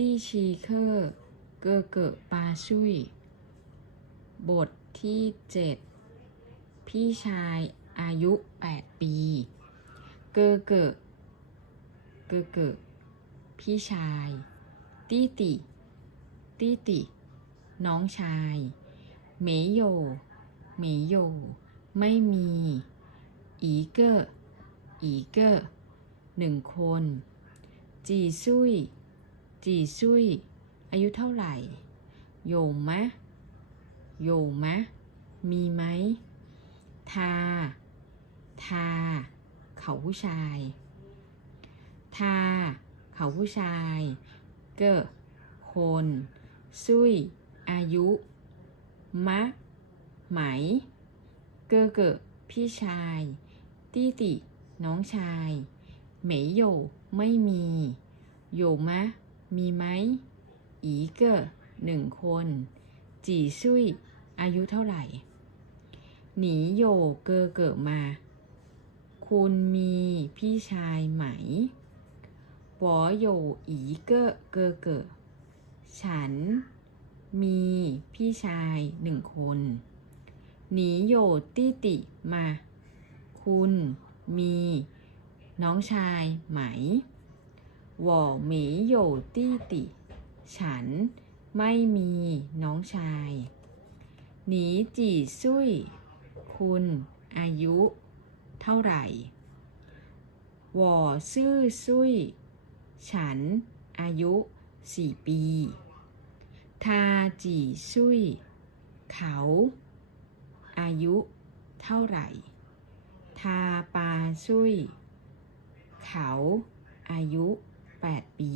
ตี้ชีเคอร์เกอเกอปาชุย บทที่เจ็ดพี่ชายอายุ 8 ปี เกอเกอเกอเกอพี่ชาย ตี้ติตี้ติ น้องชาย เมโย เมโย ไม่มี อีเกอร์อีเกอร์หนึ่งคน จีซุย จีซุย อายุเท่าไหร่ โยมะโยมะ มีไหม ทา ทา เขาผู้ชาย ทา เขาผู้ชาย เกอคน ซุย อายุ มะ ไหม เกอเกอพี่ชาย ตี้ติ น้องชาย เหมยโย ไม่มี โยมะ มีไหมอีเกอหนึ่งคน จีซุยอายุเท่าไหร่ หนีโยเกอเกิดมา คุณมีพี่ชายไหมวอโยอีเกอเกอเกิดฉันมีพี่ชายหนึ่งคน หนีโยติติมา คุณมีน้องชายไหม ว่หมีโยตี้ติ ฉันไม่มีน้องชาย หนีจีซุย คุณอายุเท่าไหร่ว่ซื่อซุย ฉันอายุสี่ปี ทาจีซุย เขา อายุเท่าไหร่ ทาปาซุย เขาอายุ 8 ปี